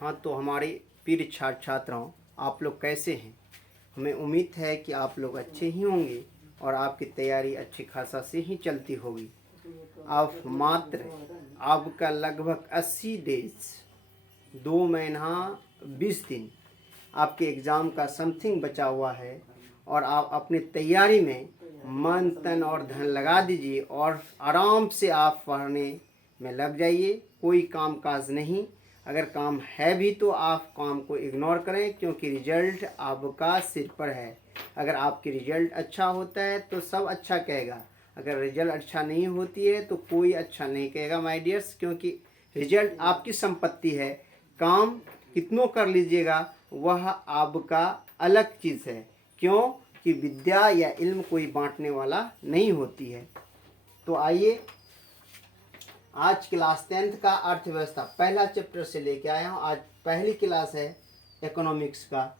हाँ, तो हमारे प्रिय छात्र छात्राओं, आप लोग कैसे हैं? हमें उम्मीद है कि आप लोग अच्छे ही होंगे और आपकी तैयारी अच्छी खासा से ही चलती होगी। अब मात्र आपका लगभग 80 डेज 2 महीना 20 दिन आपके एग्ज़ाम का समथिंग बचा हुआ है और आप अपनी तैयारी में मन तन और धन लगा दीजिए और आराम से आप पढ़ने में लग जाइए। कोई काम काज नहीं, अगर काम है भी तो आप काम को इग्नोर करें, क्योंकि रिजल्ट आपका सिर पर है। अगर आपकी रिजल्ट अच्छा होता है तो सब अच्छा कहेगा, अगर रिजल्ट अच्छा नहीं होती है तो कोई अच्छा नहीं कहेगा माय डियर्स, क्योंकि रिजल्ट आपकी संपत्ति है। काम कितनों कर लीजिएगा वह आपका अलग चीज़ है, क्यों कि विद्या या इल्म कोई बांटने वाला नहीं होती है। तो आइए, आज क्लास 10th का अर्थव्यवस्था पहला चैप्टर से लेके आया हूँ। आज पहली क्लास है इकोनॉमिक्स का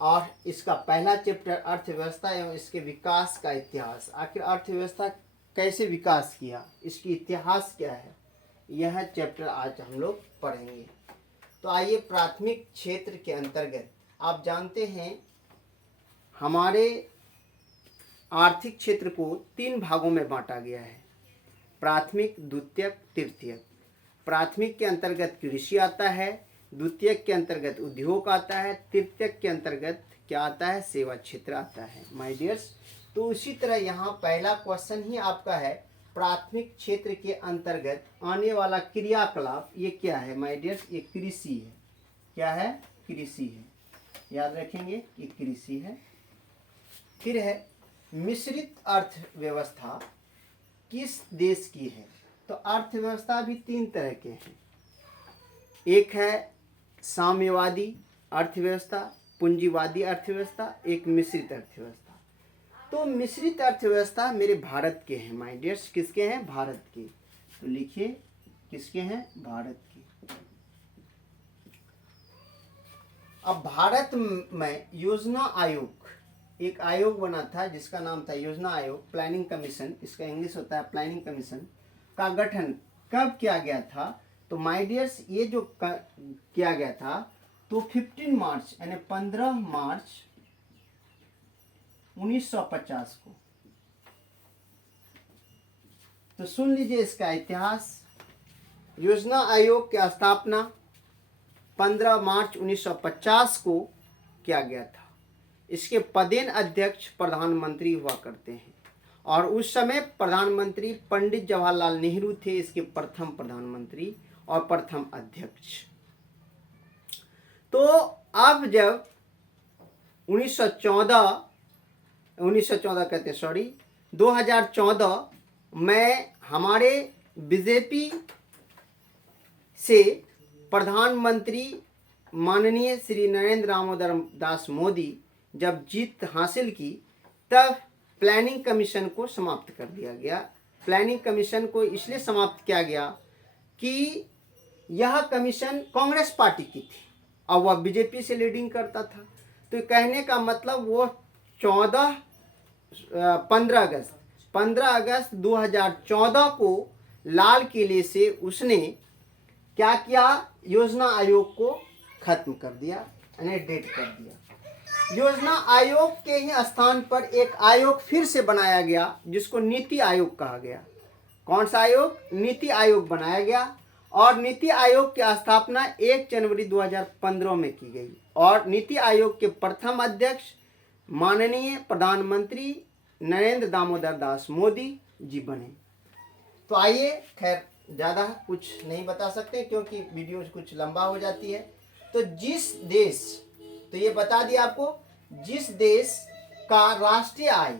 और इसका पहला चैप्टर अर्थव्यवस्था एवं इसके विकास का इतिहास। आखिर अर्थव्यवस्था कैसे विकास किया, इसकी इतिहास क्या है, यह चैप्टर आज हम लोग पढ़ेंगे। तो आइए, प्राथमिक क्षेत्र के अंतर्गत आप जानते हैं हमारे आर्थिक क्षेत्र को 3 भागों में बांटा गया है, प्राथमिक, द्वितीयक, तृतीयक। प्राथमिक के अंतर्गत कृषि आता है, द्वितीयक के अंतर्गत उद्योग आता है, तृतीयक के अंतर्गत क्या आता है, सेवा क्षेत्र आता है माय डियर्स। तो उसी तरह यहाँ पहला क्वेश्चन ही आपका है, प्राथमिक क्षेत्र के अंतर्गत आने वाला क्रियाकलाप ये क्या है माय डियर्स? ये कृषि है। क्या है? कृषि है। याद रखेंगे कि कृषि है। फिर है मिश्रित अर्थव्यवस्था किस देश की है? तो अर्थव्यवस्था भी 3 तरह के हैं। एक है साम्यवादी अर्थव्यवस्था, पूंजीवादी अर्थव्यवस्था, एक मिश्रित अर्थव्यवस्था। तो मिश्रित अर्थव्यवस्था मेरे भारत के हैं माय डियर्स। किसके हैं? भारत के। तो लिखिए किसके हैं? भारत के। अब भारत में योजना आयोग, एक आयोग बना था जिसका नाम था योजना आयोग, प्लानिंग कमीशन, इसका इंग्लिश होता है प्लानिंग कमीशन, का गठन कब किया गया था? तो माय डियर्स ये जो किया गया था तो 15 मार्च यानी 15 मार्च 1950 को। तो सुन लीजिए इसका इतिहास। योजना आयोग की स्थापना 15 मार्च 1950 को किया गया था। इसके पदेन अध्यक्ष प्रधानमंत्री हुआ करते हैं और उस समय प्रधानमंत्री पंडित जवाहरलाल नेहरू थे, इसके प्रथम प्रधानमंत्री और प्रथम अध्यक्ष। तो अब जब 2014 में हमारे बीजेपी से प्रधानमंत्री माननीय श्री नरेंद्र दामोदर दास मोदी जब जीत हासिल की, तब प्लानिंग कमीशन को समाप्त कर दिया गया। प्लानिंग कमीशन को इसलिए समाप्त किया गया कि यह कमीशन कांग्रेस पार्टी की थी और वह बीजेपी से लीडिंग करता था। तो कहने का मतलब वो 15 अगस्त 2014 को लाल किले से उसने क्या किया? योजना आयोग को खत्म कर दिया, यानी डेट कर दिया। योजना आयोग के ही स्थान पर एक आयोग फिर से बनाया गया जिसको नीति आयोग कहा गया। कौन सा आयोग? नीति आयोग बनाया गया और नीति आयोग की स्थापना 1 जनवरी 2015 में की गई और नीति आयोग के प्रथम अध्यक्ष माननीय प्रधानमंत्री नरेंद्र दामोदर दास मोदी जी बने। तो आइए, खैर ज़्यादा कुछ नहीं बता सकते क्योंकि वीडियो कुछ लंबा हो जाती है। तो जिस देश, तो ये बता दिया आपको, जिस देश का राष्ट्रीय आय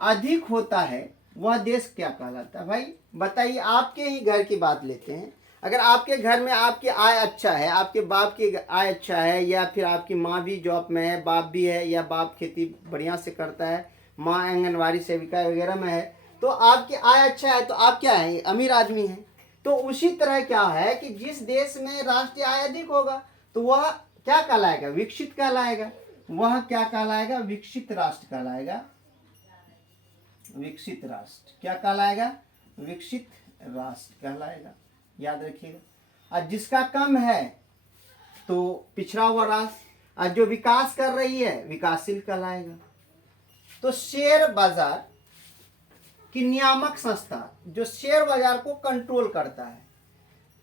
अधिक होता है वह देश क्या कहलाता है? भाई बताइए, आपके ही घर की बात लेते हैं। अगर आपके घर में आपकी आय अच्छा है, आपके बाप की आय अच्छा है, या फिर आपकी माँ भी जॉब में है, बाप भी है, या बाप खेती बढ़िया से करता है, माँ आंगनवाड़ी सेविका वगैरह में है, तो आपकी आय अच्छा है तो आप क्या है? अमीर आदमी हैं। तो उसी तरह क्या है कि जिस देश में राष्ट्रीय आय अधिक होगा तो वह क्या कहलाएगा? विकसित कहलाएगा। वह क्या कहलाएगा? विकसित राष्ट्र कहलाएगा। विकसित राष्ट्र क्या कहलाएगा? विकसित राष्ट्र कहलाएगा। याद रखिएगा। और जिसका कम है तो पिछड़ा हुआ राष्ट्र, और जो विकास कर रही है विकासशील कहलाएगा। तो शेयर बाजार की नियामक संस्था जो शेयर बाजार को कंट्रोल करता है,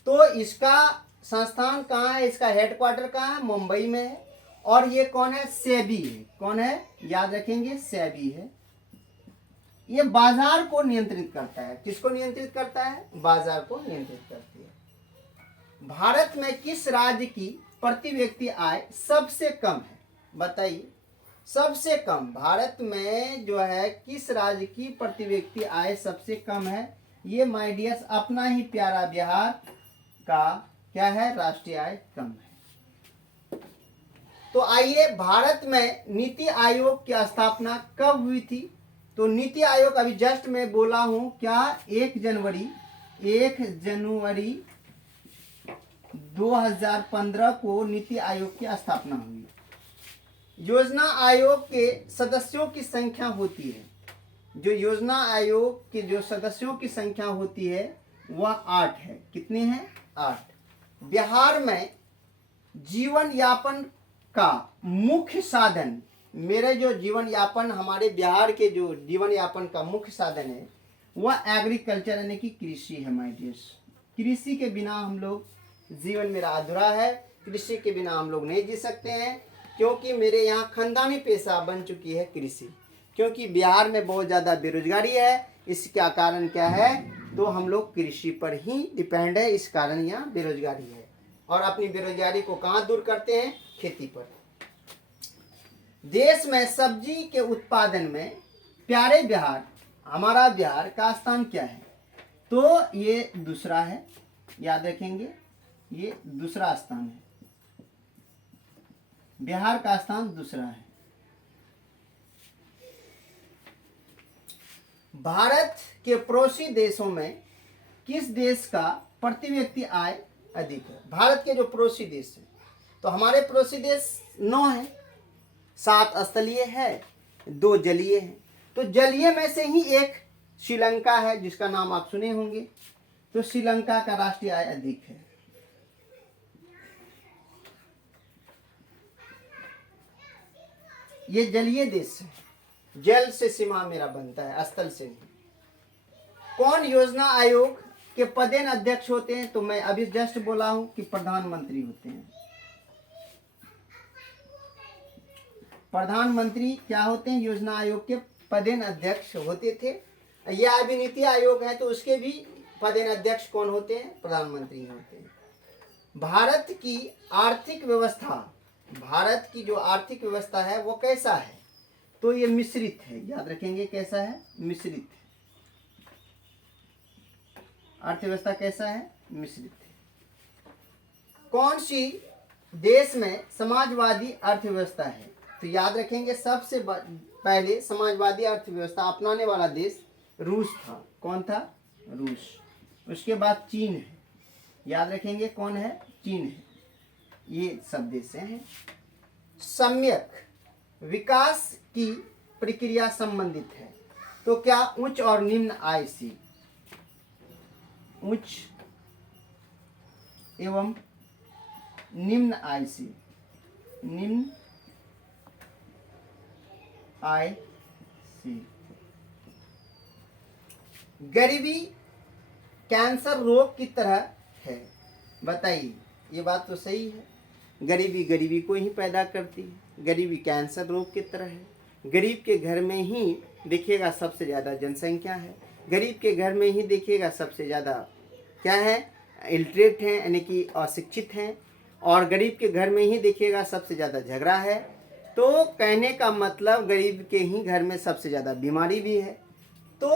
तो इसका संस्थान कहाँ है, इसका हेडक्वार्टर कहाँ है, मुंबई में है। और ये कौन है, सेबी है। कौन है, याद रखेंगे, सेबी है। ये बाजार को नियंत्रित करता है। किसको नियंत्रित करता है, बाजार को नियंत्रित करती है। भारत में किस राज्य की प्रति व्यक्ति आय सबसे कम है, बताइए। सबसे कम भारत में जो है किस राज्य की प्रति व्यक्ति आय सबसे कम है। ये माय डियर्स अपना ही प्यारा बिहार का क्या है, राष्ट्रीय आय कम है। तो आइए, भारत में नीति आयोग की स्थापना कब हुई थी। तो नीति आयोग अभी जस्ट मैं बोला हूं क्या, 1 जनवरी 2015 को नीति आयोग की स्थापना हुई। योजना आयोग के सदस्यों की संख्या होती है, जो योजना आयोग के जो सदस्यों की संख्या होती है वह 8 है। कितने हैं, 8। बिहार में जीवन यापन का मुख्य साधन, मेरे जो जीवन यापन, हमारे बिहार के जो जीवन यापन का मुख्य साधन है वह एग्रीकल्चर यानी कि कृषि है माय डियर्स। कृषि के बिना हम लोग, जीवन मेरा अधूरा है, कृषि के बिना हम लोग नहीं जी सकते हैं, क्योंकि मेरे यहाँ खानदानी पेशा बन चुकी है कृषि। क्योंकि बिहार में बहुत ज़्यादा बेरोजगारी है, इसका कारण क्या है, तो हम लोग कृषि पर ही डिपेंड है, इस कारण यहाँ बेरोजगारी है। और अपनी बेरोजगारी को कहाँ दूर करते हैं, खेती पर। देश में सब्जी के उत्पादन में प्यारे बिहार, हमारा बिहार का स्थान क्या है, तो ये दूसरा है, याद रखेंगे, ये दूसरा स्थान है। बिहार का स्थान दूसरा है। भारत के पड़ोसी देशों में किस देश का प्रति व्यक्ति आय अधिक है। भारत के जो पड़ोसी देश हैं, तो हमारे पड़ोसी देश 9 हैं, 7 स्थलीय है, 2 जलीय हैं। तो जलीय में से ही एक श्रीलंका है, जिसका नाम आप सुने होंगे। तो श्रीलंका का राष्ट्रीय आय अधिक है। ये जलीय देश है, जल से सीमा मेरा बनता है, स्थल से नहीं। कौन योजना आयोग के पदेन अध्यक्ष होते हैं, तो मैं अभी जस्ट बोला हूं कि प्रधानमंत्री होते हैं। प्रधानमंत्री क्या होते हैं, योजना आयोग के पदेन अध्यक्ष होते थे। यह अभी नीति आयोग है, तो उसके भी पदेन अध्यक्ष कौन होते हैं, प्रधानमंत्री होते हैं। भारत की आर्थिक व्यवस्था, भारत की जो आर्थिक व्यवस्था है वो कैसा है, तो ये मिश्रित है। याद रखेंगे, कैसा है, मिश्रित है। अर्थव्यवस्था कैसा है, मिश्रित है। कौन सी देश में समाजवादी अर्थव्यवस्था है, तो याद रखेंगे सबसे पहले समाजवादी अर्थव्यवस्था अपनाने वाला देश रूस था। कौन था, रूस। उसके बाद चीन है, याद रखेंगे कौन है, चीन है। ये सब देश हैं। सम्यक विकास की प्रक्रिया संबंधित है, तो क्या उच्च और निम्न आय से, उच्च एवं निम्न आय से, निम्न आय से। गरीबी कैंसर रोग की तरह है, बताइए। ये बात तो सही है, गरीबी गरीबी को ही पैदा करती है, गरीबी कैंसर रोग की तरह है। गरीब के घर में ही देखिएगा सबसे ज़्यादा जनसंख्या है, गरीब के घर में ही देखिएगा सबसे ज़्यादा क्या है, इलिटरेट हैं यानी कि अशिक्षित हैं, और गरीब के घर में ही देखिएगा सबसे ज़्यादा झगड़ा है। तो कहने का मतलब गरीब के ही घर में सबसे ज़्यादा बीमारी भी है। तो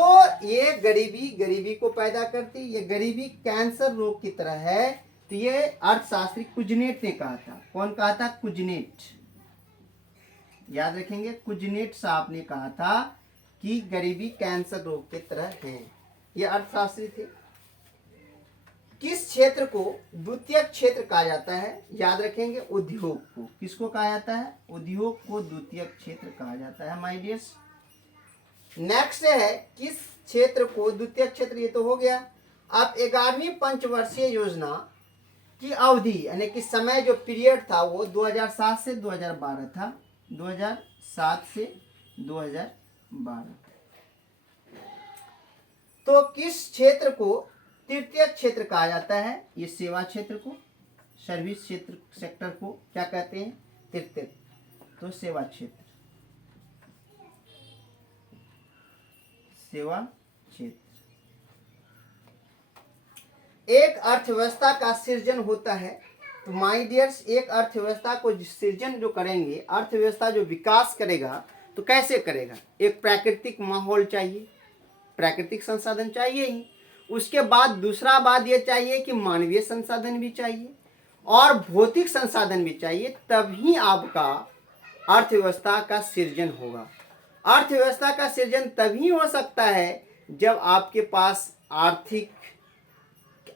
ये गरीबी गरीबी को पैदा करती, ये गरीबी कैंसर रोग की तरह है। तो ये अर्थशास्त्री कुजनेट ने कहा था। कौन कहा था, कुजनेट। याद रखेंगे, कुजनेट साहब ने कहा था कि गरीबी कैंसर रोग की तरह है। ये अर्थशास्त्री थे। किस क्षेत्र को द्वितीय क्षेत्र कहा जाता है, याद रखेंगे, उद्योग को। किसको कहा जाता है, उद्योग को द्वितीय क्षेत्र कहा जाता है माय डियर्स। नेक्स्ट है, किस क्षेत्र को द्वितीय क्षेत्र, ये तो हो गया। अब 11वीं पंचवर्षीय योजना की अवधि यानी कि समय जो पीरियड था वो 2007 से 2012 था, 2007 से 2012। तो किस क्षेत्र को तृतीय क्षेत्र कहा जाता है? ये सेवा क्षेत्र को, सर्विस क्षेत्र, सेक्टर को क्या कहते हैं? तृतीय। तो सेवा क्षेत्र, सेवा क्षेत्र। एक अर्थव्यवस्था का सृजन होता है। तो माय डियर्स, एक अर्थव्यवस्था को सृजन जो करेंगे, अर्थव्यवस्था जो विकास करेगा तो कैसे करेगा? एक प्राकृतिक माहौल चाहिए, प्राकृतिक संसाधन चाहिए ही। उसके बाद दूसरा बात ये चाहिए कि मानवीय संसाधन भी चाहिए और भौतिक संसाधन भी चाहिए, तभी आपका अर्थव्यवस्था का सृजन होगा। अर्थव्यवस्था का सृजन तभी हो सकता है जब आपके पास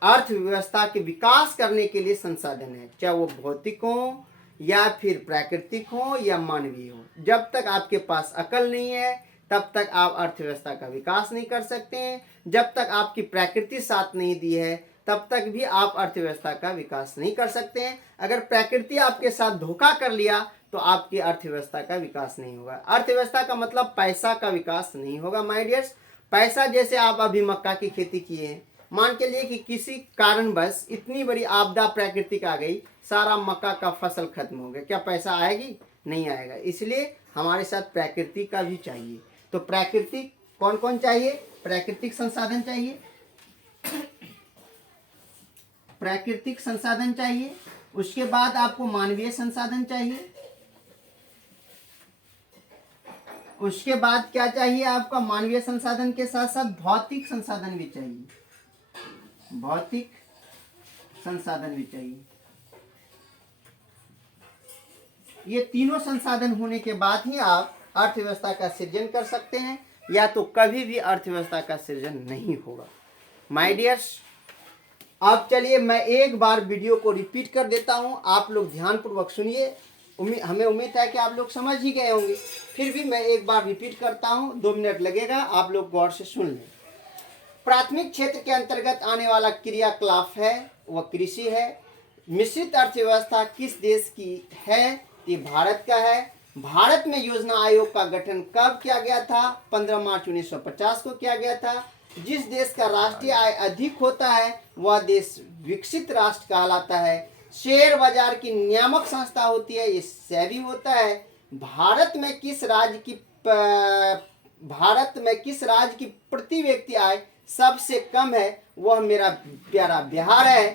अर्थव्यवस्था के विकास करने के लिए संसाधन है, चाहे वो भौतिक हो या फिर प्राकृतिक हो या मानवीय हो। जब तक आपके पास अकल नहीं है तब तक आप अर्थव्यवस्था का विकास नहीं कर सकते हैं। जब तक आपकी प्रकृति साथ नहीं दी है तब तक भी आप अर्थव्यवस्था का विकास नहीं कर सकते हैं। अगर प्रकृति आपके साथ धोखा कर लिया तो आपकी अर्थव्यवस्था का विकास नहीं होगा। अर्थव्यवस्था का मतलब पैसा का विकास नहीं होगा माय डियर्स। पैसा, जैसे आप अभी मक्का की खेती किए हैं, मान के लिए कि किसी कारणवश इतनी बड़ी आपदा प्राकृतिक आ गई, सारा मक्का का फसल खत्म हो गया, क्या पैसा आएगी? नहीं आएगा। इसलिए हमारे साथ प्रकृति का भी चाहिए। तो प्राकृतिक कौन कौन चाहिए? प्राकृतिक संसाधन चाहिए, प्राकृतिक संसाधन चाहिए। उसके बाद आपको मानवीय संसाधन चाहिए। उसके बाद क्या चाहिए? आपका मानवीय संसाधन के साथ साथ भौतिक संसाधन भी चाहिए, भौतिक संसाधन भी चाहिए। ये तीनों संसाधन होने के बाद ही आप अर्थव्यवस्था का सृजन कर सकते हैं, या तो कभी भी अर्थव्यवस्था का सृजन नहीं होगा माय डियर्स। अब चलिए मैं एक बार वीडियो को रिपीट कर देता हूं, आप लोग ध्यानपूर्वक सुनिए। हमें उम्मीद है कि आप लोग समझ ही गए होंगे, फिर भी मैं एक बार रिपीट करता हूं, 2 मिनट लगेगा, आप लोग गौर से सुन लें। प्राथमिक क्षेत्र के अंतर्गत आने वाला क्रियाकलाप है वह कृषि है। मिश्रित अर्थव्यवस्था किस देश की है? ये भारत का है। भारत में योजना आयोग का गठन कब किया गया था? 15 मार्च 1950 को किया गया था। जिस देश का राष्ट्रीय आय अधिक होता है वह देश विकसित राष्ट्र कहलाता है। शेयर बाजार की नियामक संस्था होती है, ये सेबी होता है। भारत में किस राज्य की प्रति व्यक्ति आय सबसे कम है? वह मेरा प्यारा बिहार है।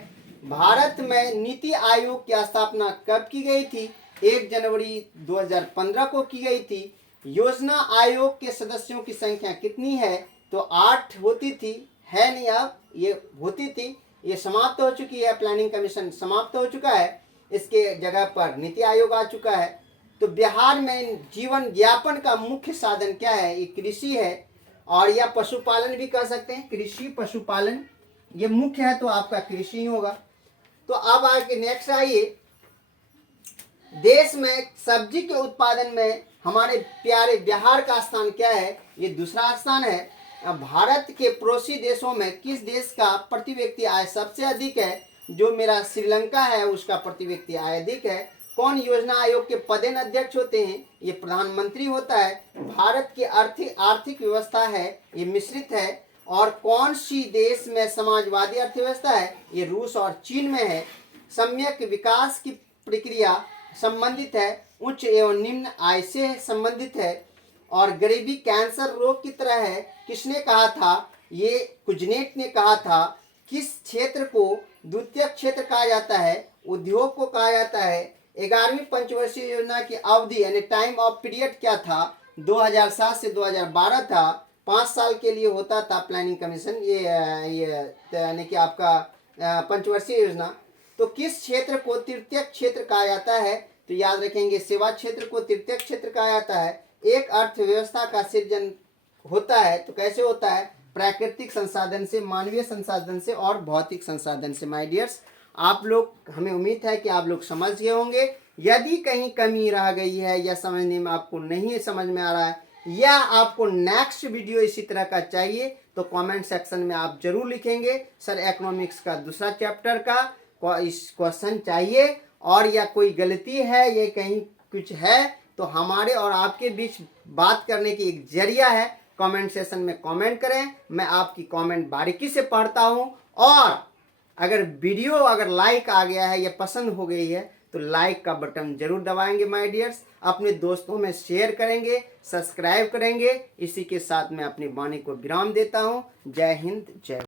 भारत में नीति आयोग की स्थापना कब की गई थी? 1 जनवरी 2015 को की गई थी। योजना आयोग के सदस्यों की संख्या कितनी है? तो 8 होती थी, है नहीं अब, ये होती थी, ये समाप्त हो चुकी है। प्लानिंग कमीशन समाप्त हो चुका है, इसके जगह पर नीति आयोग आ चुका है। तो बिहार में जीवन यापन का मुख्य साधन क्या है? ये कृषि है, और या पशुपालन भी कर सकते हैं। कृषि पशुपालन ये मुख्य है, तो आपका कृषि ही होगा। तो अब आगे नेक्स्ट आइए, देश में सब्जी के उत्पादन में हमारे प्यारे बिहार का स्थान क्या है? ये दूसरा स्थान है। भारत के पड़ोसी देशों में किस देश का प्रति व्यक्ति आय सबसे अधिक है? जो मेरा श्रीलंका है उसका प्रति व्यक्ति आय अधिक है। कौन योजना आयोग के पदेन अध्यक्ष होते हैं? ये प्रधानमंत्री होता है। भारत की आर्थिक व्यवस्था है ये मिश्रित है। और कौन सी देश में समाजवादी अर्थव्यवस्था है? ये रूस और चीन में है। सम्यक विकास की प्रक्रिया संबंधित है, उच्च एवं निम्न आय से संबंधित है। और गरीबी कैंसर रोग की तरह है, किसने कहा था? ये कुजनेट ने कहा था। किस क्षेत्र को द्वितीय क्षेत्र कहा जाता है? उद्योग को कहा जाता है। 11वीं पंचवर्षीय योजना की अवधि यानी टाइम ऑफ पीरियड क्या था? 2007 से 2012 था। 5 साल के लिए होता था प्लानिंग कमीशन, ये यानी कि आपका पंचवर्षीय योजना। तो किस क्षेत्र को तृतीय क्षेत्र कहा जाता है? तो याद रखेंगे, सेवा क्षेत्र को तृतीय क्षेत्र कहा जाता है। एक अर्थव्यवस्था का सृजन होता है तो कैसे होता है? प्राकृतिक संसाधन से, मानवीय संसाधन से और भौतिक संसाधन से। माय डियर्स, आप लोग, हमें उम्मीद है कि आप लोग समझ गए होंगे। यदि कहीं कमी रह गई है या समझने में आपको नहीं समझ में आ रहा है, या आपको नेक्स्ट वीडियो इसी तरह का चाहिए, तो कमेंट सेक्शन में आप जरूर लिखेंगे। सर इकोनॉमिक्स का दूसरा चैप्टर का इस क्वेश्चन चाहिए और या कोई गलती है, ये कहीं कुछ है तो हमारे और आपके बीच बात करने की एक जरिया है। कमेंट सेशन में कमेंट करें, मैं आपकी कमेंट बारीकी से पढ़ता हूं। और अगर वीडियो अगर लाइक आ गया है या पसंद हो गई है तो लाइक का बटन जरूर दबाएंगे माय डियर्स, अपने दोस्तों में शेयर करेंगे, सब्सक्राइब करेंगे। इसी के साथ मैं अपनी वाणी को विराम देता हूं। जय हिंद, जय